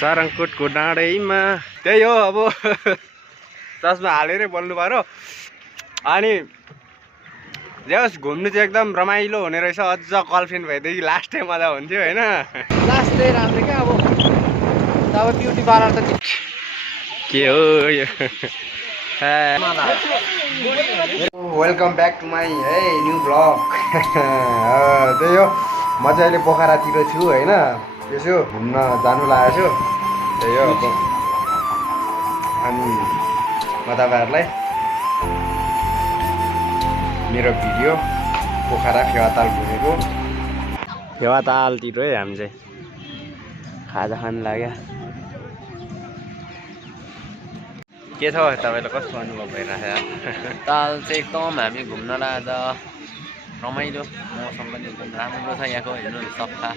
सारङकोटको डाँडैमा त्यही हो अब चस्मा हालेरै बोल्नु पर्यो अनि जस घुम्नु चाहिँ एकदम रमाइलो हुने रहेछ अझ गर्लफ्रेन्ड भएदेखि लास्टै मजा हुन्थ्यो हैन लास्टै राम्रो क्या अब ब्युटी पार्लर त के हो यो वेलकम ब्याक टु माई है न्यू ब्लग त्यही हो म चाहिँ अहिले पोखरातिर छु होइन यसो घुम्न जानु लागेको छु त्यही हो अब अनि म तपाईँहरूलाई मेरो भिडियो पोखरा फेवाताल घुमेको फेवातालतिर है हामी चाहिँ खाजा खानु लाग्यो के छ तपाईँलाई कस्तो अनुभव भइरहेको ताल चाहिँ एकदम हामी घुम्न लाग्दा रमाइलो मौसम पनि एकदम राम्रो छ यहाँको हेर्नु सफा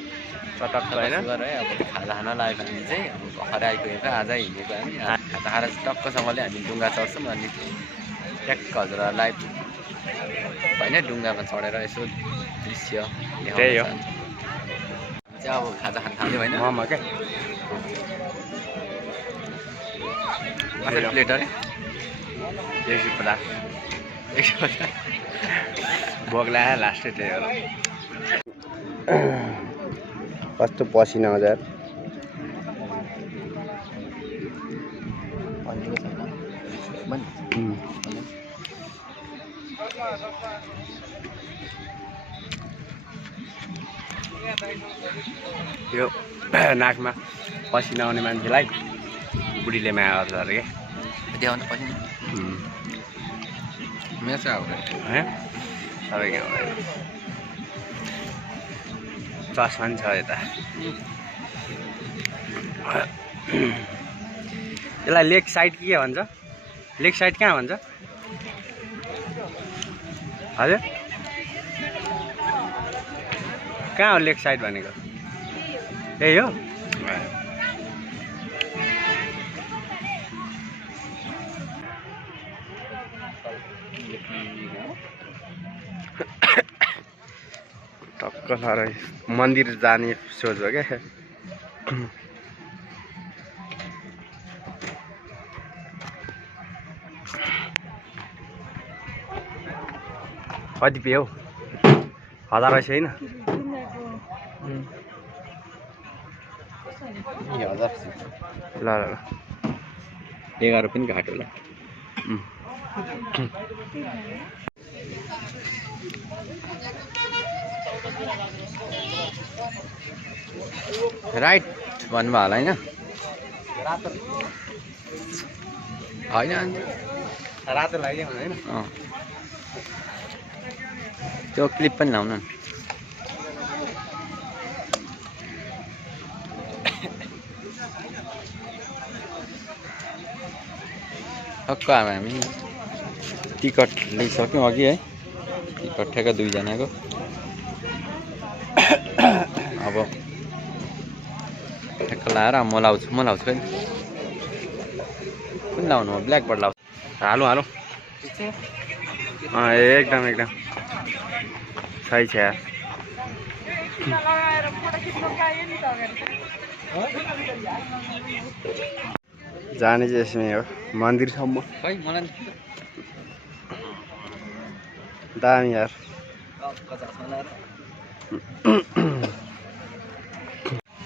चटक छ होइन है अब खाजा खान लागेको हामी चाहिँ अब भर्खरै आइपुगेको आज हिँडेको हामी खाजा खाएर टक्कसँगले हामी डुङ्गा चढ्छौँ अनि ट्याक्क हजुर लाइभ होइन डुङ्गामा चढेर यसो दृश्य त्यही हो चाहिँ अब खाजा खान थाल्यो होइन मोमो क्या प्लेट अरे 150 भोक लाग्यो लास्टै त्यही हो कस्तो पसिना आउँछ यो नाकमा पसिना आउने मान्छेलाई बुढीले माया गर्छ अरे क्या देखाउनु पर्ने मेरो चाहिँ अब सबैको चस्मा नि छ यता यसलाई लेग साइड के भन्छ लेग साइड कहाँ भन्छ हजुर कहाँ हो लेग साइड भनेको यही हो टक्क साह्रै मन्दिर जाने सोच हो क्या कति पे हौ 1000 रहेछ होइन 1000 ल 11 पनि घाट होला राइट भन्नुभयो होला होइन रातो लाग्यो होइन त्यो क्लिप पनि लाउनु टक्क अब हामी टिकट लिइसक्यौँ अघि है टिकट ठ्याक्क 2 जनाको अब ठ्याक्क लाएर म लाउँछु कहिले कुन लाउनु हो ब्ल्याकबोर्ड लाउँछु हालौँ एकदम सही छ यार जाने चाहिँ यसमै हो मन्दिरसम्म खै मलाई दामी यार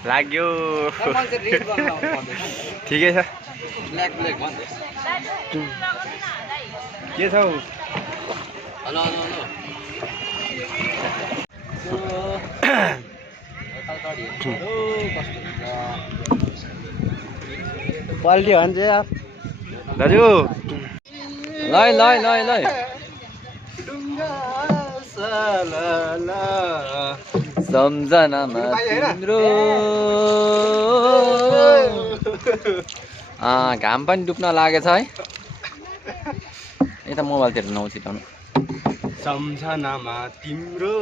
लाग्यो ठिकै छ के छ हेलो पल्टी भन्छ यार दाजु ल सम्झनामा तिम्रो घाम पनि डुब्न लागेछ है यता मोबाइलतिर नउछिटाउनु सम्झनामा तिम्रो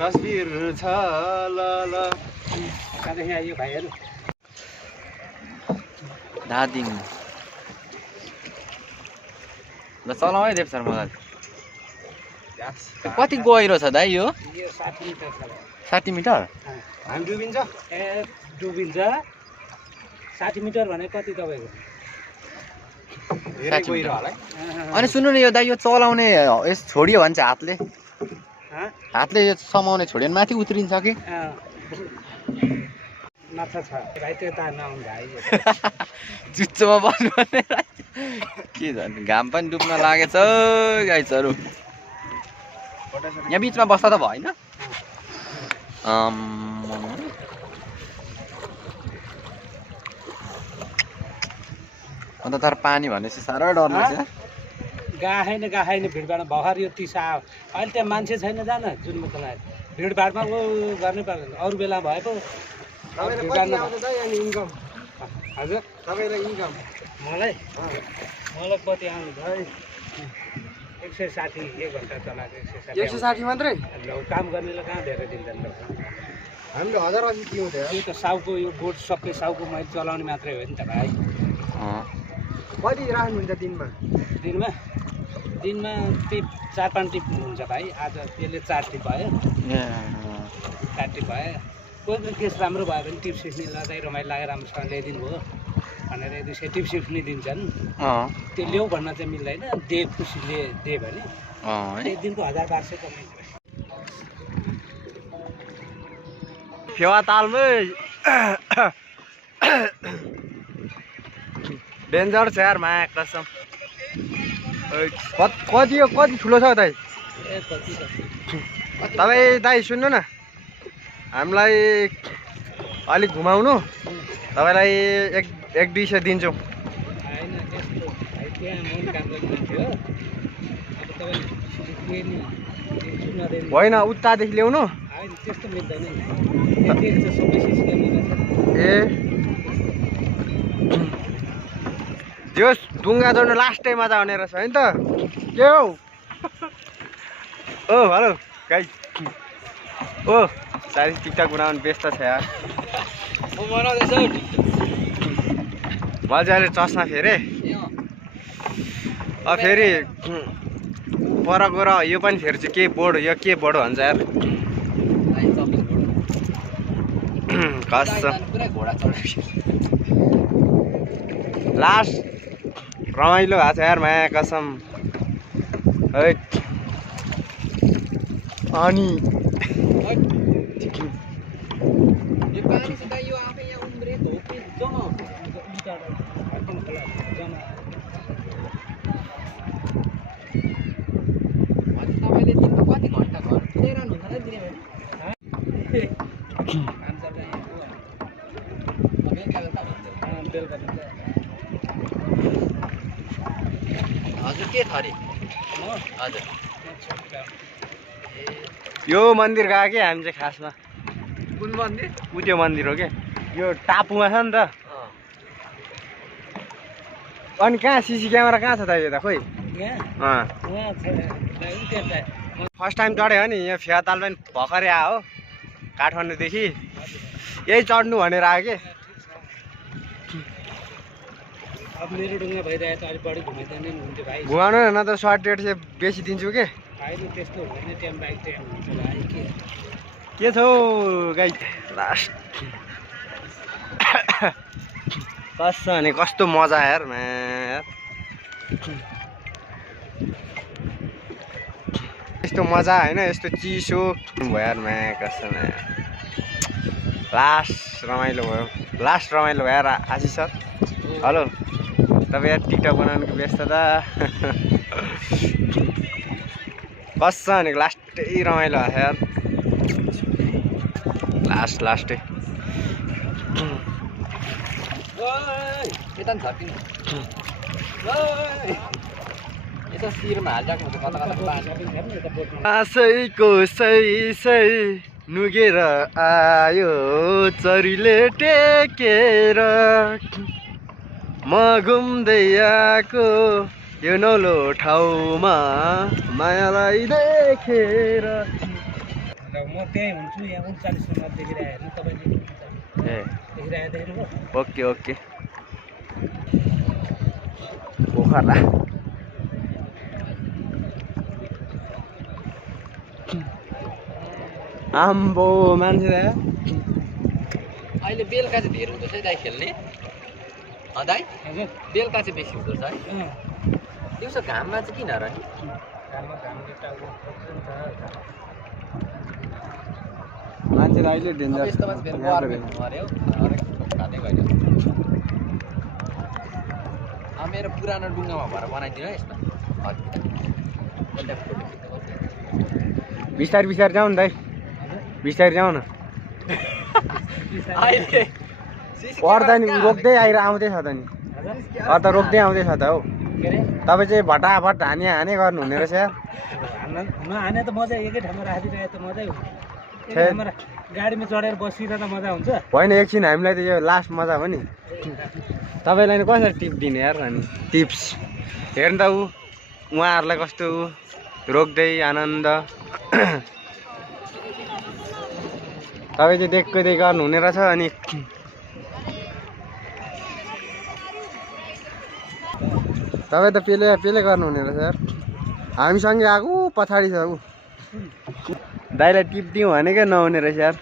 तस्बिर छ ल कहाँदेखि आइयो भाइहरू दादिङ ल चलाऊ है देव सर मलाई कति गहिरो छ दाइ यो 60 मिटर हामी डुबिन्छ ए डुबिन्छ 60 मिटर भने कति तपाईँको धेरै गहिरो होला है अनि सुन्नु न यो दाइ यो चलाउने यस छोडियो भने चाहिँ हातले हातले यो समाउने छोड्यो भने माथि उत्रिन्छ कि माछा छ भाइ त्यो त नआउनु भाइ चुच्चोमा बस्नु भने के झन् घाम पनि डुब्न लागेछ गाइसहरू यहाँ बिचमा बस्दा त भएन अन्त तर पानी भनेपछि साह्रो डर लाग्छ गाएन भिडभाडमा भर्खर यो तिसा अहिले त्यहाँ मान्छे छैन जान जुन चलाएर भिडभाडमा ऊ गर्नै पर्दैन अरू बेला भए पो इन्कम हजुर तपाईँलाई इन्कम मलाई कति आउनु भाइ 160 1 घन्टा चलाएको 160 मात्रै काम गर्नेलाई कहाँ धेरै दिँदैन हामीले 1000 अझै दिउँथ्यो त्यो त साउको यो बोट सबै साउको मैले चलाउने मात्रै हो नि त भाइ कति राख्नुहुन्छ दिनमा दिनमा टिप 4-5 टिप हुन्छ भाइ आज त्यसले 4 टिप भयो 4 टिप भयो कोही पनि केस राम्रो भयो भने टिप सिक्ने लजाइ रमाइलो लागेर राम्रोसँग ल्याइदिनु भयो भनेर 200 टिप सिक्ने दिन्छन् त्यो ल्याउ भन्न चाहिँ मिल्दैन दे खुसीले दे भने एक दिनको 1000-1200 कमाइन्छ फेवा तालमै डेन्जर छ यार माया कसम कति ठुलो छ दाइ तपाईँ दाइ सुन्नु न हामीलाई अलिक घुमाउनु तपाईँलाई 100-200 दिन्छु होइन उतादेखि ल्याउनु ए त्यो डुङ्गा चढ्नु लास्टै मजा आउने रहेछ होइन त के हौ ओ हेलो गाई ओ सारी टिकटक बनाउनु व्यस्त छ यार मैले अहिले चस्मा फेरेँ फेरि पर गएर यो पनि फेर्छु के बोर्ड यो के बोर्ड भन्छ यार लास्ट रमाइलो भएको छ यार माया कसम है अनि हजुर के थरी हजुर यो मन्दिर गएको के हामी चाहिँ खासमा कुन मन्दिर उ त्यो मन्दिर हो क्या यो टापुमा छ नि त अनि कहाँ सिसी क्यामेरा कहाँ छ त यो त खोइ फर्स्ट टाइम चढ्यो नि यहाँ फेवाताल पनि भर्खरै आयो हो काठमाडौँदेखि यही चढ्नु भनेर आयो कि अब मेरो डुङ्गा भइरहेको अलिक बढी घुमाइदिनु नि हुन्थ्यो भाइ घुमाउनु न त सर्ट रेट चाहिँ बेसी दिन्छु के होइन त्यस्तो हुँदैन टाइम बाइक टाइम हुन्छ भाइ के छ हौ गाई लास्ट कस्तो भने कस्तो मजा यार यार यस्तो मजा होइन यस्तो चिसो भयो यार कस्तो लास्ट रमाइलो भयो यार आशिष सर हेलो तपाईँ यार टिकटक बनाउनुको व्यस्तता कस्तो भने लास्टै रमाइलो भयो यार लास्टै यता नि झर्किनु यता शिरमा हालिरहेको हुन्छ कता कता आशैको सै नुगेर आयो चरीले टेकेर म घुम्दै आएको यो नौलो ठाउँमा मायालाई देखेर म त्यहीँ हुन्छु यहाँ 39 नम्बर देखिरहेको हेर्नु तपाईँले ए देखिरहेको देख्नुभयो ओके पोखरा आम्बो मान्छे अहिले बेलुका चाहिँ धेरै हुँदो रहेछ है दाइ खेल्ने दाइ हजुर बेलुका चाहिँ बेसी हुँदो रहेछ है दिउँसो घाममा चाहिँ किन र नि मान्छे अहिले अब डेन्जर यस्तोमा चाहिँ फेरि गरम हुनु अरे हौ हरेक खाँदै गयो अब मेरो पुरानो डुङ्गामा भएर बनाइदिनु है यसमा बिस्तारै बिस्तारै जाउँ न दाइ बिस्तारै जाउँ न अहिले पर्दा नि रोक्दै आउँदैछ त नि त रोक्दै आउँदैछ त हौ के अरे तपाईँ चाहिँ भटाभट हाने गर्नुहुने रहेछ यार हाने त मजा एकै ठाउँमा राखिदिरहेको त मजै हो छे। गाडीमा चढेर बसिरहँदा मजा हुन्छ होइन एकछिन हामीलाई त यो लास्ट मजा हो नि तपाईँलाई नि कसरी टिप दिने यार अनि टिप्स हेर्नु त उहाँहरूलाई कस्तो रोक्दै आनन्द तपाईँ चाहिँ देख्दै गर्नुहुने रहेछ अनि तपाईँ त पेले गर्नुहुने रहेछ यार हामीसँगै आएको पछाडि छ ऊ दाइलाई टिप दिउँ भनेकै नहुने रहेछ यार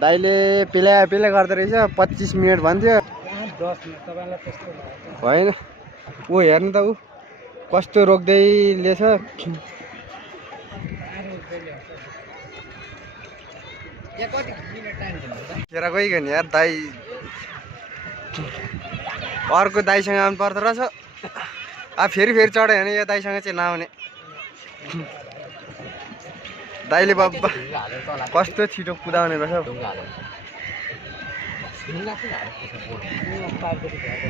दाइले पेले गर्दो रहेछ 25 मिनट भन्थ्यो 10 मिनट तपाईँलाई त्यस्तो भयो होइन ऊ हेर्नु त ऊ कस्तो रोक्दै लिएछ केरा गइकन यार दाइ अर्को दाइसँग आउनु पर्दो रहेछ फेरि चढ्यो भने यो दाइसँग चाहिँ नआउने दाइले बाबा कस्तो छिटो कुदाउने रहेछ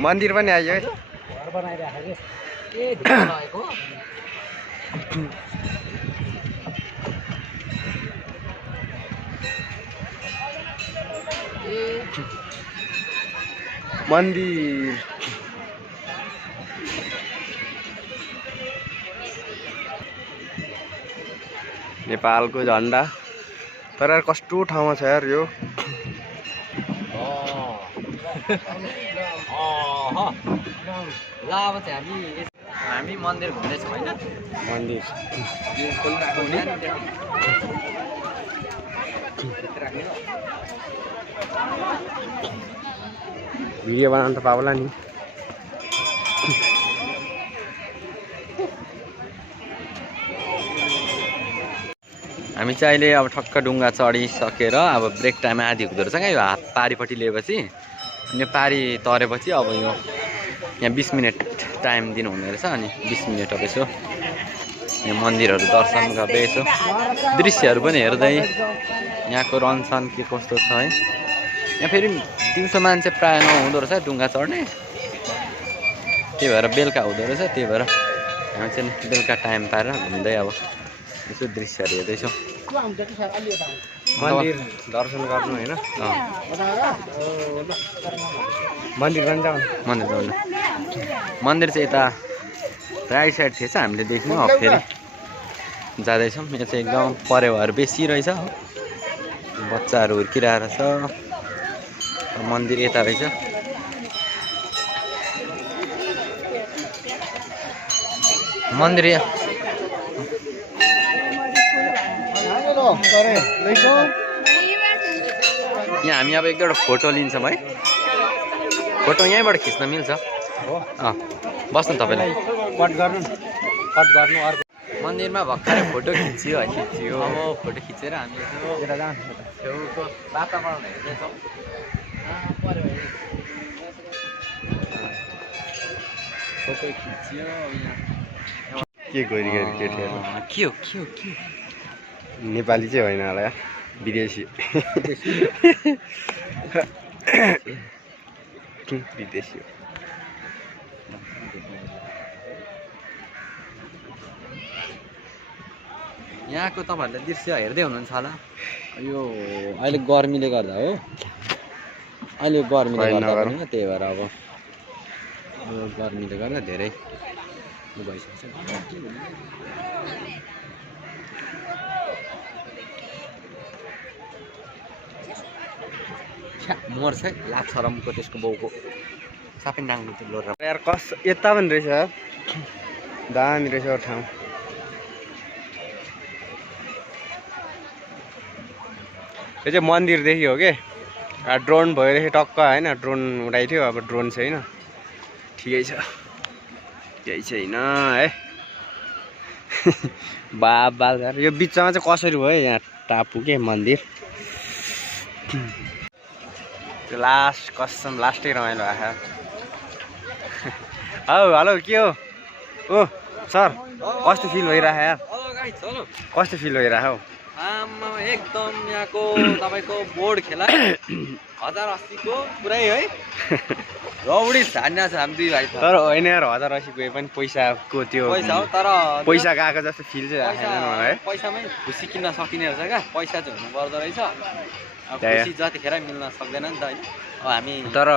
मन्दिर पनि आइयो है घर बनाइराखेको मन्दिर नेपालको झन्डा तर कस्तो ठाउँमा छ यार यो ल अब चाहिँ हामी मन्दिर घुम्दैछौँ होइन मन्दिर भिडियो बनाउनु त पाउला नि हामी चाहिँ अहिले अब ठक्क डुङ्गा चढिसकेर अब ब्रेक टाइम आदि हुँदो रहेछ क्या यो हात पारिपट्टि लिएपछि अनि पारी तरेपछि अब यो यहाँ 20 मिनट टाइम दिनुहुने रहेछ अनि 20 मिनट अब यसो यो मन्दिरहरू दर्शन गर्दै यसो दृश्यहरू पनि हेर्दै यहाँको रहनसहन के कस्तो छ है यहाँ फेरि दिउँसो मान्छे प्रायः नहुँदो रहेछ डुङ्गा चढ्ने त्यही भएर बेलुका हुँदो रहेछ त्यही भएर हामी चाहिँ बेलुका टाइम पाएर घुम्दै अब यसो दृश्यहरू हेर्दैछौँ मन्दिर दर्शन गर्नु होइन मन्दिर पनि जाउँ मन्दिर जाउँ मन्दिर चाहिँ यता राइट साइड थिएछ हामीले देख्यौँ अब फेरि जाँदैछौँ यहाँ चाहिँ एकदम परेवाहरू बेसी रहेछ हो बच्चाहरू हुर्किरहेको छ मन्दिर यता रहेछ मन्दिर यहाँ हामी अब एक दुईवटा फोटो लिन्छौँ है फोटो यहीँबाट खिच्न मिल्छ बस्नु तपाईँलाई कट गर्नु अर्को मन्दिरमा भर्खरै फोटो खिच्यो है अब फोटो खिचेर हामी छेउको वातावरण हेर्दैछौँ फोटो खिच्यो के गरी केटीहरू के हो नेपाली चाहिँ होइन होला विदेशी विदेशी हो यहाँको तपाईँहरूले दृश्य हेर्दै हुनुहुन्छ होला यो अहिले गर्मीले गर्दा हो अहिले गर्मीले गर्दा पनि त्यही भएर अब गर्मीले गर्दा धेरै भइसक्छ मर्छ है लाग्छ रमको त्यसको बाउको सबै नाङ्नु त्यो लोर यार यता पनि रहेछ दामी रहेछ ठाउँ यो चाहिँ मन्दिरदेखि हो कि ड्रोन भएदेखि टक्क होइन ड्रोन उडाइथ्यो अब ड्रोन छैन ठिकै छ केही छैन है बाबा यो बिचमा चाहिँ कसरी भयो यहाँ टापु के मन्दिर त्यो लास्ट कसम लास्टै रमाइलो आयो हौ हेलो के हो ओ सर कस्तो फिल भइरहेको यार कस्तो फिल भइरहेको आमा एकदम यहाँको तपाईँको बोर्ड खेला 1080 को पुरै है रौडी छान्या छ हामी दुई भाइ तर होइन यार 1080 गए पनि पैसाको त्यो पैसा हो तर पैसा गएको जस्तो फिल चाहिँ आएन मलाई पैसामै खुसी किन्न सकिने रहेछ क्या पैसा चाहिँ हुनु पर्दो रहेछ अब खुसी जतिखेर मिल्न सक्दैन नि त होइन अब हामी तर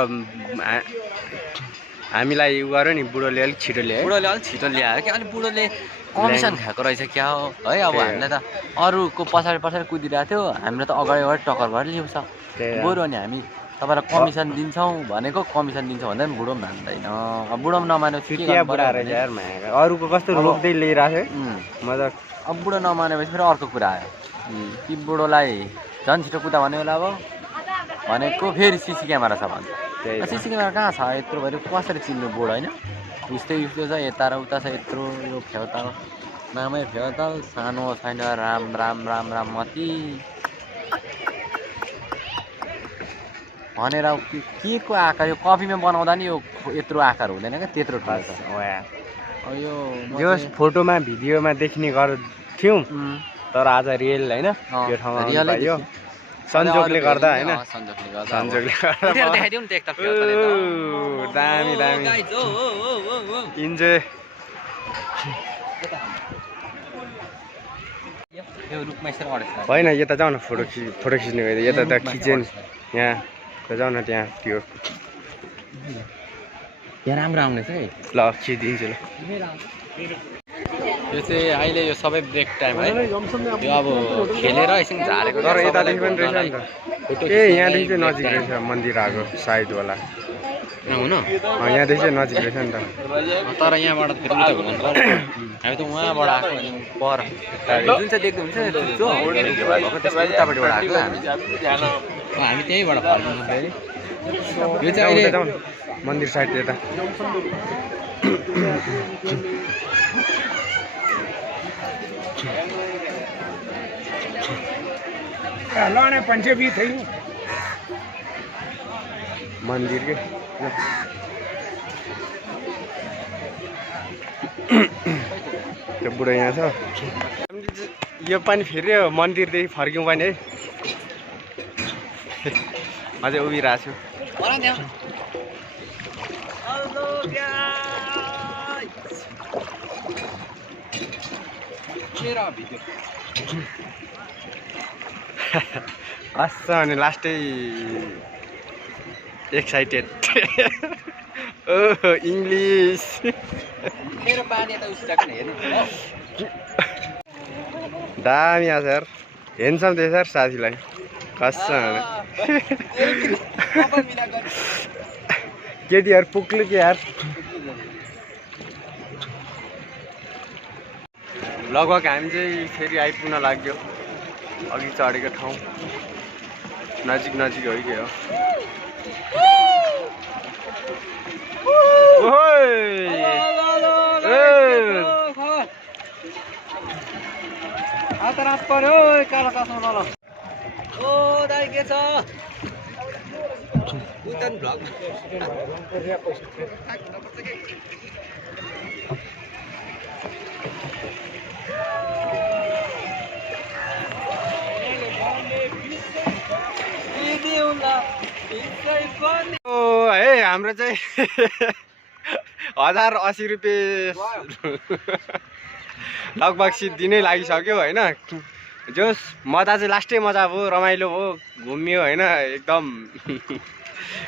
हामीलाई उ गर्यो नि बुढोले अलिक छिटो ल्यायो बुढोले अलिक छिटो ल्यायो कि अनि बुढोले कमिसन खाएको रहेछ क्या हो है अब हामीलाई त अरूको पछाडि पछाडि कुदिरहेको थियो हामीलाई त अगाडि अगाडि टक्कर गरेर ल्याउँछ बरु अनि हामी तपाईँलाई कमिसन दिन्छौँ भनेको कमिसन दिन्छौँ भन्दा पनि बुढो पनि मान्दैन अब बुढो पनि नमानेपछि बुढा रहेछ यार अरूको कस्तो रोक्दै ल्याइरहेको थियो मजा अब बुढो नमानेपछि फेरि अर्को कुरा आयो कि बुढोलाई झन् छिटो कुदा भन्ने बेला अब भनेको फेरि सिसी क्यामेरा छ भन्छ सिसी क्यामेरा कहाँ छ यत्रो भएर कसरी चिन्नु बुढो होइन उस्तै उस्तो छ यता र उता छ यत्रो यो फेउताल नामै फेउताल सानो छैन राम राम राम राम मती भनेर के को आकार यो कपीमा बनाउँदा नि यो यत्रो आकार हुँदैन क्या त्यत्रो ठुलो छ यो फोटोमा भिडियोमा देख्ने गर्थ्यौँ तर आज रियल होइन यो ठाउँमा पाइयो संजोगले गर्दा होइन संजोगले गर्दा दामी दामी इन्जोय होइन यता जाउँ न फोटो खिच्ने भयो यता त खिच्यो नि यहाँ जाउँ न त्यहाँ त्यो यहाँ राम्रो आउनेछ है ल खिचिदिन्छु ल यो चाहिँ अहिले यो सबै ब्रेक टाइम है यो अब खेलेर एकछिन झारेको तर यतादेखि पनि रहेछ नि त ए यहाँदेखि चाहिँ नजिक रहेछ मन्दिर आएको साइड होला हुन यहाँदेखि चाहिँ नजिक रहेछ नि त तर यहाँबाट फेरि उता घुम्नु पर्छ हामी त उहाँबाट आएको पर जुन चाहिँ देख्दै हुन्छ उतापट्टिबाट आएको हामी त्यहीँबाट फर्किनु फेरि यो चाहिँ अहिले मन्दिर साइड यता मन्दिर के त्यो बुढो यहाँ छ यो पनि फेरि मन्दिरदेखि फर्क्यौँ पनि है अझै उभिरहेको छु हस् अनि लास्टै एक्साइटेड ओहो इङ्ग्लिस मेरो पानी त उसिरहेको हेर्नु दामी आछ यार हेर्छौँ त्यो सर साथीलाई कसम केटीहरू पुग्नु के यार लगभग हामी चाहिँ फेरि आइपुग्न लाग्यो अघि चढेको ठाउँ नजिक नजिक हो कि हो रात पर्यो कालो चस्मा नल ओ दाइ के छ उतन भ्लग है हाम्रो चाहिँ 1080 रुपियाँ लगभग सिद्धिनै लागिसक्यो होइन जोस् मजा चाहिँ लास्टै मजा भयो रमाइलो भयो घुम्यो होइन एकदम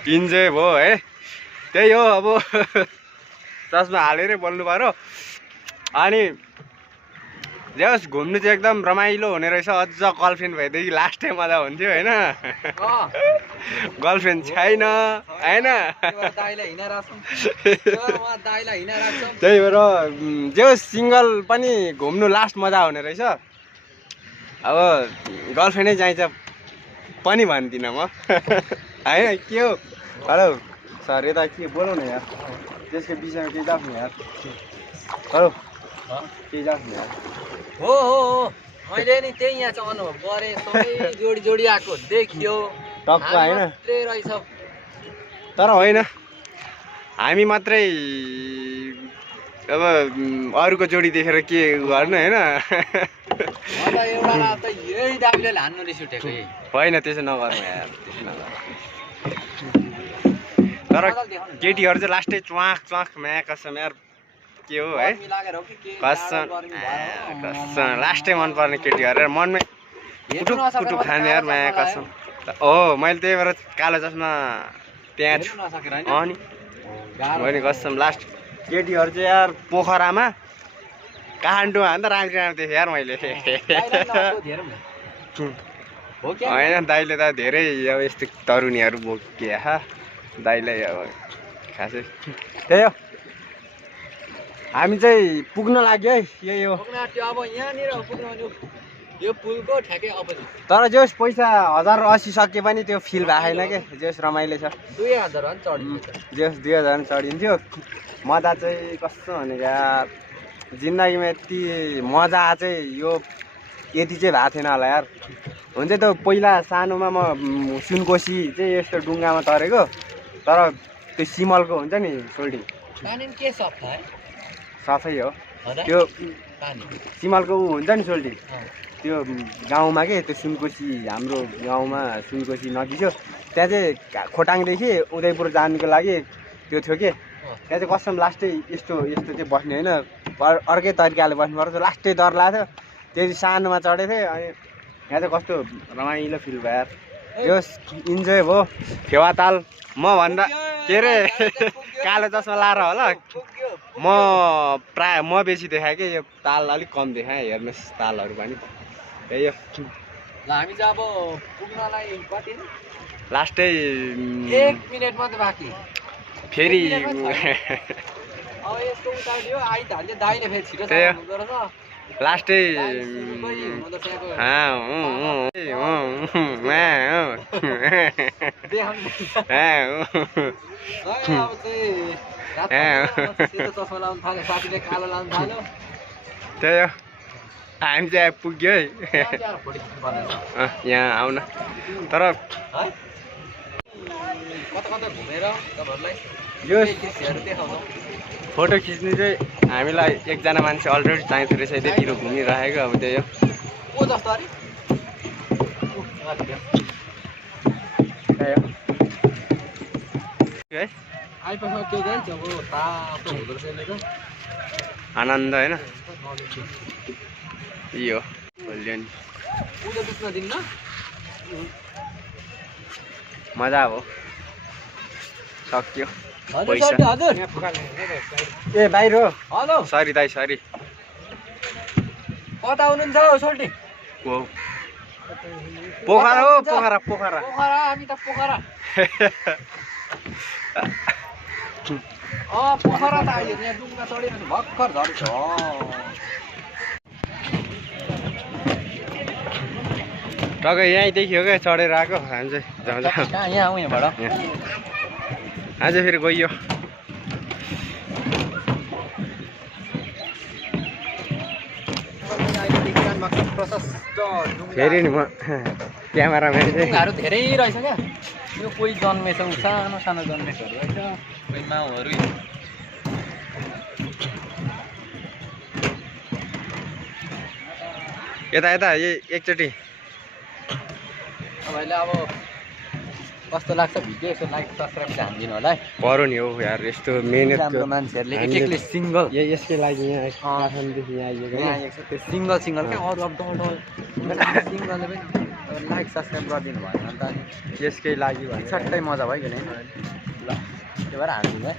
इन्जोय भयो है त्यही हो अब चस्मा हालेरै बोल्नु पर्यो अनि जोस् घुम्नु चाहिँ एकदम रमाइलो हुने रहेछ अझ गर्लफ्रेन्ड भएदेखि लास्टै मजा हुन्थ्यो होइन गर्लफ्रेन्ड छैन होइन त्यही भएर जो सिङ्गल पनि घुम्नु लास्ट मजा हुने रहेछ अब गर्लफ्रेन्डै चाहिन्छ पनि भन्दिनँ म होइन के हो हेलो सर यता के बोलौ न यार त्यसको विषयमा केही जाऊ न यार हेलो केही जाऊ न यार हो मैले नि त्यही यहाँ चाहिँ अनुभव गरेँ सबै जोडी जोडी आएको देखियो टक्क होइन मात्रै रहेछ तर होइन हामी मात्रै अब अरूको जोडी देखेर के गर्नु होइन मलाई एउटा रात त यही दाबीले हान्नु रिस उठेको यही होइन त्यसो नगर्नु यार त्यसो नगर्नु तर केटीहरू चाहिँ लास्टै च्वाख च्वाख म्या कसम यार के हो है कसम लास्टै मनपर्ने केटीहरू मनमै कुटुक कुटुक खाने यार माया कसम हो मैले त्यही भएर कालो चस्मा त्यहाँ छु अनि होइन कसम लास्ट केटीहरू चाहिँ यार पोखरामा काठमाडौँमा अन्त राम्री राम्रो देखेँ यार मैले होइन दाइले त धेरै अब यस्तो तरुणीहरू बोके दाइलाई अब खासै त्यही हो हामी चाहिँ पुग्न लाग्यो है यही हो अब यहाँनिर पुग्नु यो पुलको ठ्याक्कै अपोजिट तर जोस् पैसा 1080 सके पनि त्यो फिल भएको छैन के जोस् रमाइलो छ 2000 पनि चढिन्छ जोस् 2000 चढिन्थ्यो मजा चाहिँ कस्तो भनेको यार जिन्दगीमा यति मजा चाहिँ यो यति चाहिँ भएको थिएन होला यार हुन्छ त पहिला सानोमा म सुनकोशी चाहिँ यस्तो डुङ्गामा तरेको तर त्यो सिमलको हुन्छ नि सोल्टी पानी के सफा है सफै हो त्यो सिमलको हुन्छ नि सोल्टी त्यो गाउँमा के त्यो सुनकोशी हाम्रो गाउँमा सुनकोशी नदी थियो त्यहाँ चाहिँ खोटाङदेखि उदयपुर जानुको लागि त्यो थियो के त्यहाँ चाहिँ कसम लास्टै यस्तो चाहिँ बस्ने होइन अर्कै तरिकाले बस्नुपर्छ लास्टै डर लाग्थ्यो त्यो सानोमा चढेको थिएँ अनि यहाँ चाहिँ कस्तो रमाइलो फिल भयो यार यो इन्जोय भयो फेवाताल म भन्दा के अरे कालो चस्मा लाएर होला म प्राय म बेसी देखाएँ कि यो ताल अलिक कम देखाएँ हेर्नुहोस् तालहरू पनि त्यही हो हामी चाहिँ अब पुग्नलाई कति लास्टै 1 मिनेट मात्रै बाँकी फेरि अब यस्तो उताल्यो आइहाल्यो दाइले फेरि छिटो लास्टै त्यही हो हामी चाहिँ पुग्यो है यहाँ आउन तर कता घुमेर तपाईँहरूलाई यो दृश्यहरू देखाउँछौँ फोटो खिच्ने चाहिँ हामीलाई एकजना मान्छे अलरेडी चाहिन्छ रहेछ त्यतिर घुमिरहेको अब त्यही हो को जस्तो अरे है आइपुग्छ त्यो गए अब तातो हुँदो रहेछ आनन्द होइन यो बोल्यो नि उता बिचमा दिन्न मजा अब सक्यो हजुर हजुर ए बाहिर हो हेलो सरी दाइ सरी कता हुनुहुन्छ हौ सोल्टी पोखरा हो पोखरा पोखरा पोखरा हामी त पोखरा पोखरा त आइयो यहाँ डुङ्गा चढेर भर्खर झरेछ टक्कै यहीँ देखियो क्या चढेर आएको हामी चाहिँ जाउँ जाउँ कहाँ यहाँ आउँ यहाँबाट आज फेरि गइयो फेरि नि म क्यामेराम्यान चाहिँ ढुङ्गाहरू धेरै रहेछ क्या यो कोही जन्मेछ सानो सानो जन्मेछहरू रहेछ कोही माउहरू यता यता एकचोटि तपाईँले अब कस्तो लाग्छ भिडियो यसो लाइक सब्सक्राइब चाहिँ हानिदिनु होला है परो नि हो यार यस्तो मेहनत राम्रो मान्छेहरूले एक एकले सिङ्गल यसकै लागि यहाँ काठमाडौँदेखि यहाँ आइएको यहाँ आएको छ त्यो सिङ्गल क्या अरू अब डल सिङ्गलले पनि लाइक सब्सक्राइब गरिदिनु भयो अन्त अनि यसकै लागि भने छट्टै मजा भइगयो नि ल त्यो भएर हानिदिनु है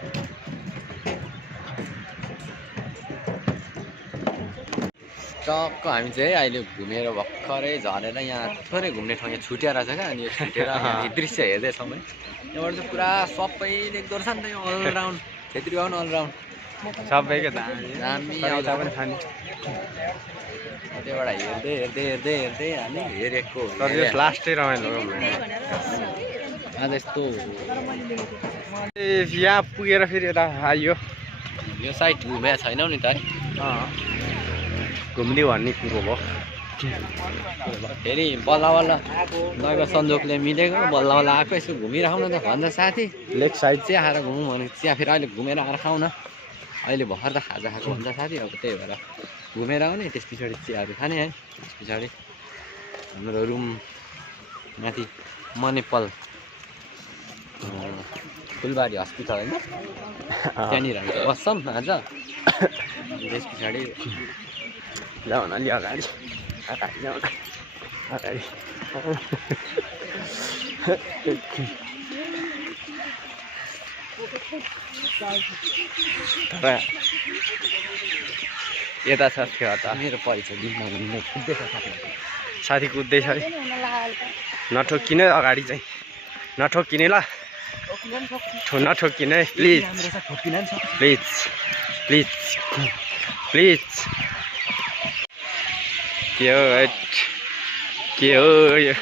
टक्क हामी चाहिँ अहिले घुमेर भर्खरै झरेर यहाँ थोरै घुम्ने ठाउँ यहाँ छुट्या रहेछ क्या अनि यो छुटेर यहाँ दृश्य हेर्दैछौँ है यहाँबाट चाहिँ पुरा सबै देख्दो रहेछ नि त यो अलराउन्ड छेत्री बाहुन अलराउन्ड सबैको दामी दामी यता पनि छ नि त्यहाँबाट हेर्दै हेर्दै हेर्दै हेर्दै हामी हेरेको तर यो लास्टै रमाइलो हो आज यस्तो यहाँ पुगेर फेरि यता आइयो यो साइड घुमेको छैनौ नि त है घुम्ने भन्ने कुरो भयो फेरि बल्ल बल्ल दैव संजोगले मिलेको बल्ल बल्ल आएको यसो घुमिराखौँ न त भन्छ साथी लेक साइड चिया खाएर घुमौँ भनेको चिया फेरि अहिले घुमेर आएर खाउँ न अहिले भर्खर त खाजा खाएको भन्छ साथी अब त्यही भएर घुमेर आउने त्यस पछाडि चियाहरू खाने है त्यस पछाडि हाम्रो रुम माथि मनेपल फुलबारी हस्पिटल होइन त्यहाँनिर हामी बस्छौँ आज त्यस पछाडि जाऊ न अलि अगाडि अगाडि जाऊ न अगाडि तर यता छ त्यो त मेरो परिचय दिनमा कुद्दैछ साथी कुद्दैछ है नठोकिने अगाडि चाहिँ नठोकिने ल नठोकिने है प्लिज प्लिज प्लिज प्लिज के हो के हो यो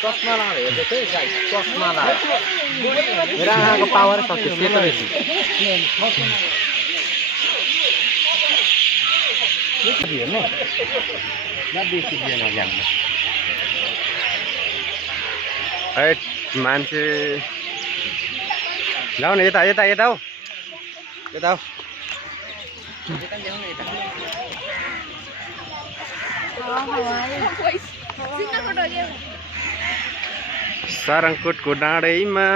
चस्मा लगाएर हेर्दै थिएँ चस्मा लगाएर मेरो आँखाको पावर सक्यो सेतो बेसी हेर्ने बेसी दिएन ज्ञान मान्छे जाऊ न यता यता यता हौ यता हौ सारङकोटको डाँडैमा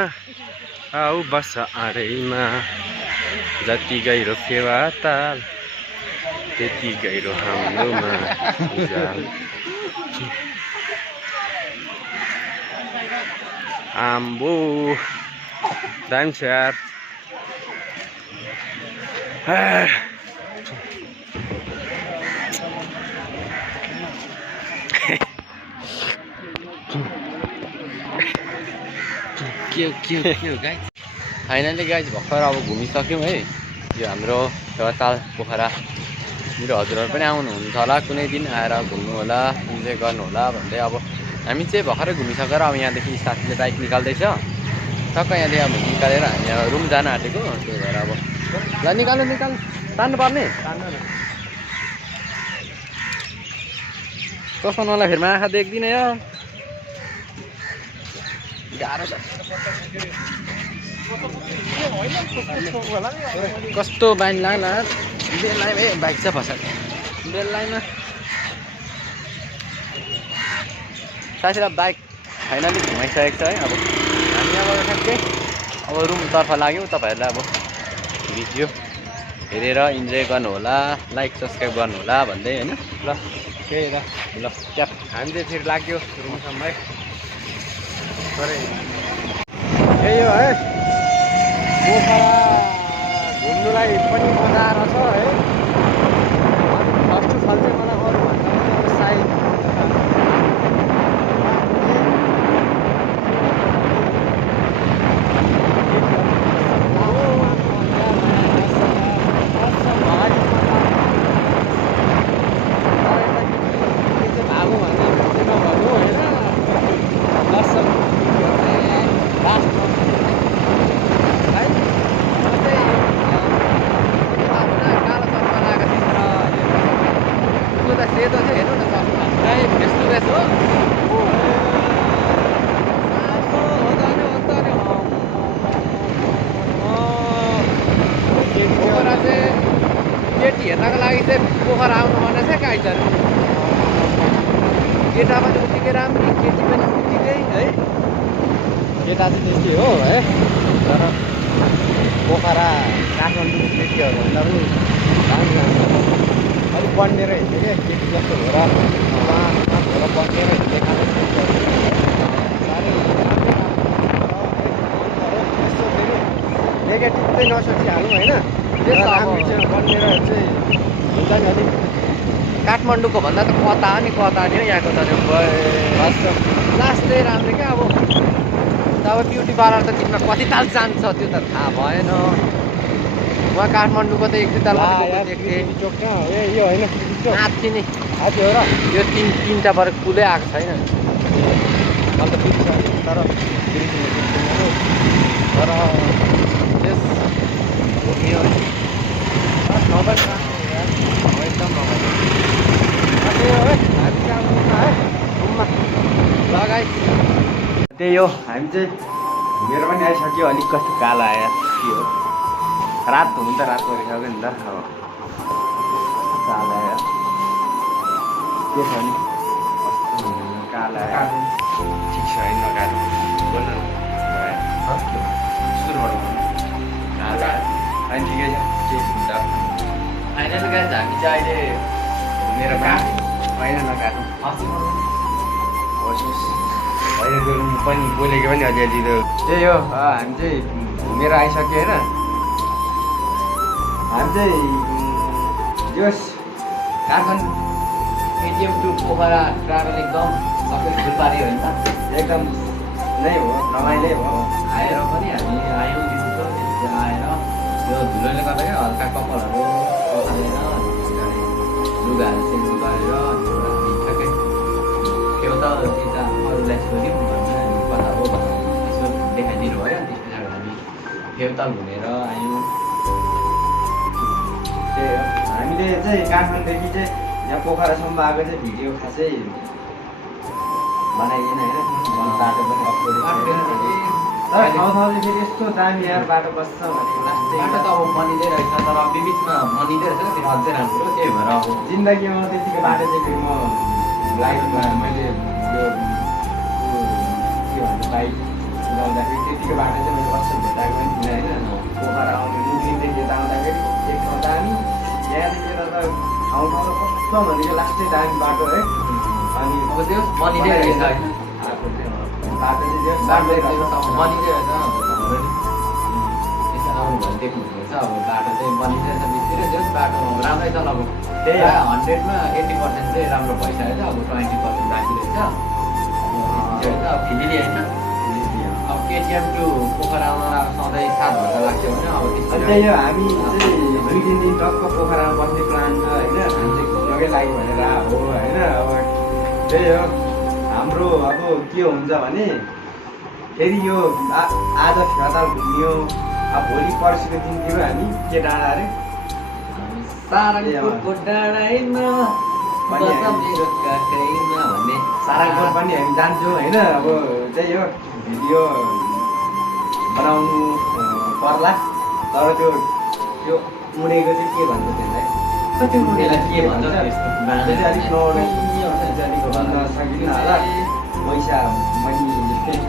आऊ बस आडैमा जति गहिरो फेवा ताल त्यति गहिरो हाम्रोमा आम्बो दामी छ यार के गाइज फाइनली गाइज भर्खर अब घुमिसक्यौँ है यो हाम्रो ताल पोखरा मेरो हजुरहरू पनि आउनुहुन्छ होला कुनै दिन आएर घुम्नु होला इन्जोय गर्नु होला भन्दै अब हामी चाहिँ भर्खरै घुमिसकेर अब यहाँदेखि साथीले बाइक निकाल्दैछ टक्क यहाँदेखि अब निकालेर हामी अब रुम जान आँटेको त्यही भएर अब ल निकाल्नु तान्नु पर्ने कस्तो नला फेरि आँखा देख्दिनँ यार गाह्रो छ कस्तो बाइन लाग्ला बेललाई ए बाइक छ पछाडि बेललाइमा साथीलाई बाइक फाइनली घुमाइसकेको छ है अब हामी अब ठ्याक्कै अब रुमतर्फ लाग्यौँ तपाईँहरूलाई अब भिडियो हेरेर इन्जोय गर्नु होला लाइक सब्सक्राइब गर्नु होला भन्दै होइन ल त्यही त ल क्याप हामी चाहिँ फेरि लाग्यो रुमसम्म है यही हो है पोखरा घुम्नुलाई पनि मजा रहेछ है फर्स्ट अफ अल चाहिँ मलाई अरू भन्दा साइड सेतो चाहिँ हेर्नु न चस्मा फेस टु फेस हो पोखरा चाहिँ केटी हेर्नको लागि चाहिँ पोखरा आउनुपर्ने चाहिँ काइजर केटा पनि उत्तिकै राम्रो केटी पनि उत्तिकै है केटा चाहिँ त्यस्तै हो है तर पोखरा काठमाडौँ केटीहरूभन्दा पनि राम्रो अलिक बन्नेर हिँड्यो क्या केटी जस्तो हो र बन्नेर हिँड्ने खाले यस्तो फेरि नेगेटिभ चाहिँ नसोचिहालौँ होइन राम्रो चाहिँ बन्नेर चाहिँ हुन्छ नि अलिक काठमाडौँको भन्दा त कता नि हो यहाँको त लास्ट चाहिँ राम्रो क्या अब अन्त अब ब्युटी पार्लर त तिमीलाई कति ताल जान्छ त्यो त थाहा भएन उहाँ काठमाडौँको त एक दुई ताल देख्थेँ चोक कहाँ हो? यो होइन माथि नै आज हो र यो तिनवटा पर पुलै आएको छैन अन्त बुझ्छ तर तर त्यस घुम्यो एकदम लगाइ त्यही हो हामी चाहिँ घुमेर पनि आइसक्यो अलिक कस्तो कालो आयो के हो रात हुनु त रात परिसक्यो नि त अब कालो आयो के छ नि कालो आयो ठिक छ होइन नकालो बोल्न सुरुबाट कालो अनि ठिकै छ केही हुन्छ फाइनल गाइस हामी चाहिँ अहिले घुमेर होइन नकाट्नु होस् होइन त्यो पनि बोलेको पनि अलिअलि त्यो त्यही हो हामी चाहिँ घुमेर आइसक्यो होइन हामी चाहिँ यस Kathmandu ATM to Pokhara travel एकदम सबै फुल पार्यो होइन एकदम नै हो रमाइलो हो आएर पनि हामी आयौँ दिउँसो त्यहाँ आएर त्यो धुलोले गर्दा क्या हल्का कपालहरू पखालेर लुगाहरू चेन्ज गरेर हामी ठ्याक्कै त्यो त यता अरूलाई सोध्यौँ भन्दा हामी कता हो भनेर यसो देखाइदिनु भयो त्यस पछाडि हामी फेउताल घुमेर आयौँ त्यही हो हामीले चाहिँ काठमाडौँदेखि चाहिँ यहाँ पोखरासम्म आएको चाहिँ भिडियो खासै बनाइदिएन होइन बाटो पनि अप्लोड तर ठाउँ ठाउँले फेरि यस्तो दामी यार बाटो बस्छ भने लास्टै बाटो त अब बनिँदै रहेछ तर बिचमा बनिँदै रहेछ फेरि अझै राम्रो त्यही भएर अब जिन्दगीमा त्यतिको बाटो चाहिँ फेरि म लाइक मैले यो के भन्छ बाइक चलाउँदाखेरि त्यतिको बाटो चाहिँ मैले कस्तो भेटाएको पनि थिइनँ होइन पोखरा आउने मुखदेखि यता आउँदाखेरि एक ठाउँ दामी यहाँदेखि त ठाउँ ठाउँमा कस्तो भनेको लास्टै दामी बाटो है अनि अब त्यो बनिँदै रहेछ होइन आएको थियो बाटो चाहिँ त्यो बनिँदै बाटो रहेछ अब तपाईँहरू यसो आउनु भयो देख्नुहुनेछ अब बाटो चाहिँ बनिँदै रहेछ बिस्तिरै त्यो बाटो राम्रै छ अब त्यही हो। 100मा 80% चाहिँ राम्रो भइसकेको छ अब 20% बाँकी रहेछ अब फिलिली होइन अब केटिएम टु पोखरामा सधैँ 7 घन्टा लाग्थ्यो भने अब अनि त्यस्तो त्यही हो हामी चाहिँ 2-3 दिन टक्क पोखरामा बस्ने प्लान छ होइन हामी चाहिँ घुम्नकै लागि भनेर हो होइन अब त्यही हो हाम्रो अब के हुन्छ भने फेरि यो आज फिर्ताल घुमियो अब भोलि पर्सिको दिनतिर हामी के डाँडा अरे सारङपुरको डाँडामा बस मेरो काखैमा भन्ने सारङपुर पनि हामी जान्छौँ होइन अब त्यही हो भिडियो बनाउनु पर्ला तर त्यो उडेको चाहिँ के भन्छ त्यसलाई कति उडेलाई के भन्छ त्यसलाई चाहिँ अलिक नसकिन्न होला पैसा मनी भइसकेको छ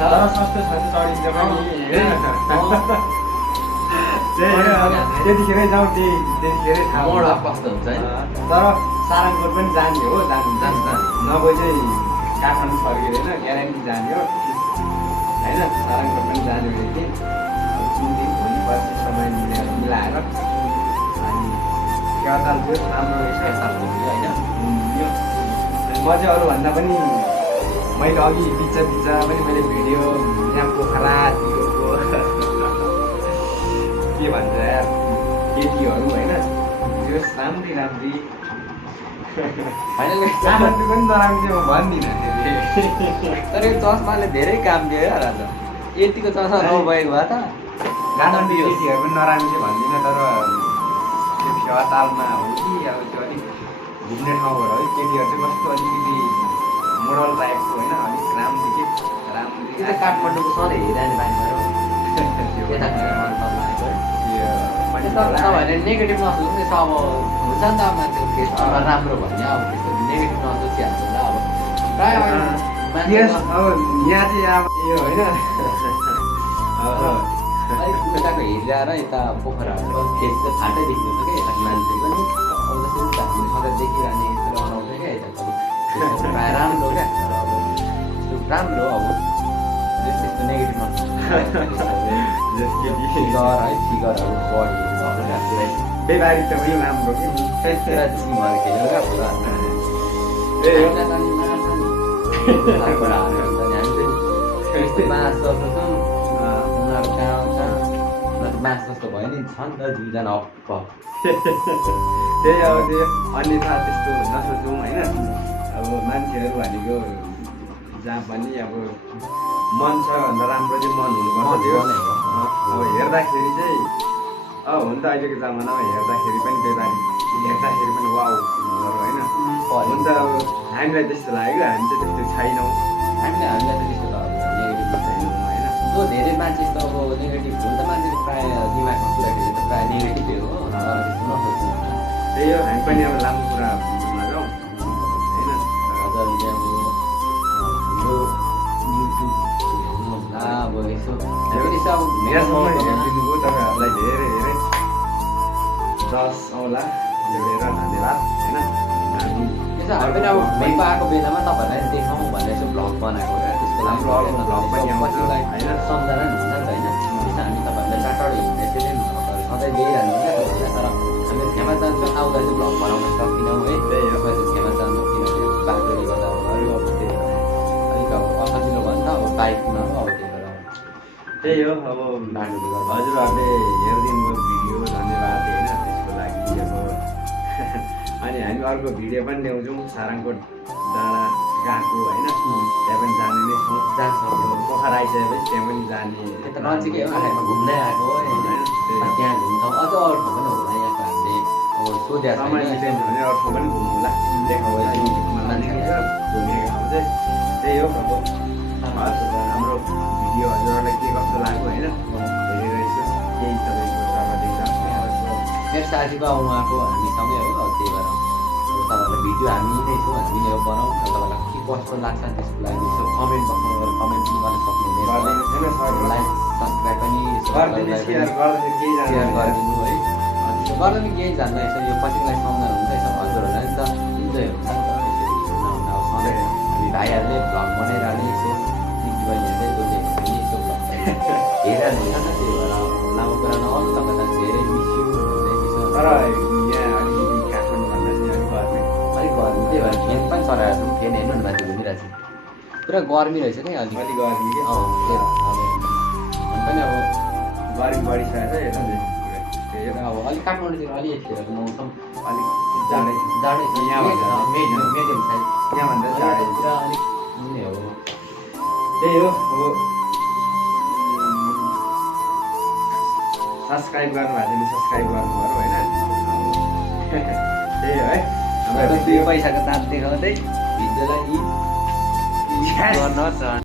तर सस्तो छ चढिन्छ पनि त्यतिखेरै जाउँ त्यतिखेरै थाहा मोड हुन्छ। अफ कस्तो हुन्छ है तर सारङपुर पनि जाने हो जान्छ नभए चाहिँ काठमाडौँ फर्केर होइन ग्यारेन्टी जाने हो होइन सारङपुर पनि जाने भनेदेखि कुन दिन भोलि पर्सि समय मिलाएर अनि केटाल थियो राम्रो रहेछ होइन यो म चाहिँ अरूभन्दा पनि मैले अघि बिचमा पनि मैले भिडियो यहाँ पोखरातिरको के भन्छ यार केटीहरू होइन त्यो राम्री काठमाडौँ पनि नराम्रो म भन्दिनँ तर यो चस्माले धेरै काम दियो यार आज यतिको चस्मा नभएको भए त काठमाडौँ केटीहरू पनि नराम्रो चाहिँ भन्दिनँ तर त्यो फेवातालमा हो कि अब त्यो अलिक घुम्ने ठाउँबाट है केटीहरू चाहिँ कस्तो अलिकति मोडल टाइपको होइन अलिक राम्रो के राम्रो त्यो त काठमाडौँको सधैँ हेरिरहने बानी भएर यता तपाईँहरूले नेगेटिभ नसोच्नु यसो अब हुन्छ नि त मान्छेको फेस राम्रो भन्ने अब त्यस्तो नेगेटिभ नसोचिहाल्छ नि त अब प्रायः यस मान्छे अब यहाँ चाहिँ अब यो होइन अलिक उताको हेरिरहेर यता पोखराहरूको फेस चाहिँ फाटै देखिन्छ क्या यता मान्छे पनि अब जस्तो उता हामीले सधैँ देखिरहने यस्तो बनाउँछ क्या यता प्रायः राम्रो क्या तर अब त्यस्तो राम्रो अब त्यस्तो नेगेटिभ फिगर है फिगरहरू बडीहरू व्यवहारिक त पनि राम्रो कि जिमहरू खेलेर क्या पुरा हालबाट हारेर हुन्छ नि हामी चाहिँ यस्तो बाँस जस्तो छौँ उनीहरू कहाँ आउँछ उनीहरू बाँस जस्तो भयो नि छ नि त दुईजना हप्प त्यही अब त्यो अन्यथा त्यस्तो नसोचौँ होइन अब मान्छेहरू भनेको जहाँ पनि अब मन छ भन्दा राम्रो चाहिँ मन हुनुपर्छ त्यो अब हेर्दाखेरि चाहिँ हुन त अहिलेको जमानामा हेर्दाखेरि पनि बेबारी हेर्दाखेरि पनि वाउ होइन हुन त अब हामीलाई त्यस्तो लाग्यो हामी चाहिँ त्यस्तो छैनौँ हामीलाई त त्यस्तो त नेगेटिभ छैनौँ होइन जो धेरै मान्छे त अब नेगेटिभ हुन त मान्छेले प्रायः दिमागमा कुरा खेल्यो त प्रायः नेगेटिभै हो तर त्यस्तो नसोच्नु त्यही हो हामी पनि अब लामो कुरा नजाउँ होइन हजुरले अब हाम्रो युट्युब हेर्नुहोस् न अब यसो यसो अब मेरोसम्म हेरिदिनुभयो तपाईँहरूलाई धेरै धेरै 10 औँला जोडेर धन्यवाद होइन हामी यसो हामी पनि अब भइको आएको बेलामा तपाईँहरूलाई देखाउँ भनेर यसो भ्लग बनाएको क्या त्यसको लागि हाम्रो अर्को भ्लग पनि आउँछ पछिलाई होइन सम्झना नि हुन्छ नि त होइन त्यसो हामी तपाईँहरूलाई टाढो हिँड्दै त्यसरी भ्लगहरू सधैँ ल्याइरहनु क्या तर हामीले खेमा जान्छौँ आउँदा चाहिँ भ्लग बनाउन सकिनौँ है त्यही हो तपाईँ खेमा जानु किनभने बाटोले गर्दा गऱ्यो अब त्यही अलिक अब असजिलो भयो नि त अब बाइकमा अब त्यही हो अब बाटोले गर्दा हजुरहरूले हेरिदिनु भिडियो धन्यवाद होइन त्यसको लागि अब अनि हामी अर्को भिडियो पनि ल्याउँछौँ सारङकोट डाँडा गएको होइन त्यहाँ पनि जाने नै छौँ जान्छ पोखरा आइसकेपछि त्यहाँ पनि जाने यता नजिकै हो आखिरमा घुम्दै आएको हो होइन त्यहाँ घुम्छौँ अझ अरू ठाउँ पनि होला यहाँको हामीले अब सोधेको समय निस्किन्छ भने अरू ठाउँ पनि घुम्नुला देखाउँछ घुमेको ठाउँ चाहिँ त्यही हो अब हाम्रो भिडियो हजुरहरूलाई के कस्तो लाग्यो होइन हेरेर यसो केही तपाईँको जग्गा देख्दा मेरो साथीको अब उहाँको हामीसँगै हो अब त्यही भएर अब तपाईँहरूलाई भिडियो हामी नै छौँ हामीले अब बनाउँ र तपाईँलाई के कस्तो लाग्छ त्यसको लागि यसो कमेन्ट बक्समा गएर कमेन्ट पनि गर्न सक्नुहुनेछ लाइक सब्सक्राइब पनि सेयर गर्दाखेरि केही सेयर जान्छ गरिदिनु है अनि त्यसो गर्दा पनि केही जान्दा यसो यो पछिलाई सम्झना हुन्छ यसो हजुरहरूलाई नि त इन्जोय हुन्छ नि त यसरी हुन अब सधैँ हामी भाइहरूले भ्लग बनाइरहने यसो दिदीबहिनी हेर्दै डोले हेर्ने यसो भ्लग हेरिरहनु हुन्छ नि त त्यही भएर अब लामो कुरा नगर्नु तपाईँलाई धेरै मिस्यु भन्दै त्यसो तर यहाँ अलिकति काठमाडौँ भन्दा चाहिँ अलिक गर्मी अलिक गर्मी त्यही भएर फ्यान पनि चलाएको छौँ फ्यान हेर्नु न माथि घुमिरहेको छ पुरा गर्मी रहेछ नि अलिक अलिक गर्मी के त्यही भएर अब हामी पनि अब गर्मी बढिसकेको छ यता चाहिँ त्यही हो अब अलिक काठमाडौँतिर अलि यतिखेरको मौसम अलिक जाडै जाडै छ यहाँभन्दा मिडियम साइज यहाँभन्दा जाडै पुरा अलिक नै हो त्यही हो अब सब्सक्राइब गर्नुभएको थियो भने सब्सक्राइब गर्नुभयो होइन त्यही हो है हाम्रो पैसाको दाँत देखाउँदै भिडियोलाई गर्न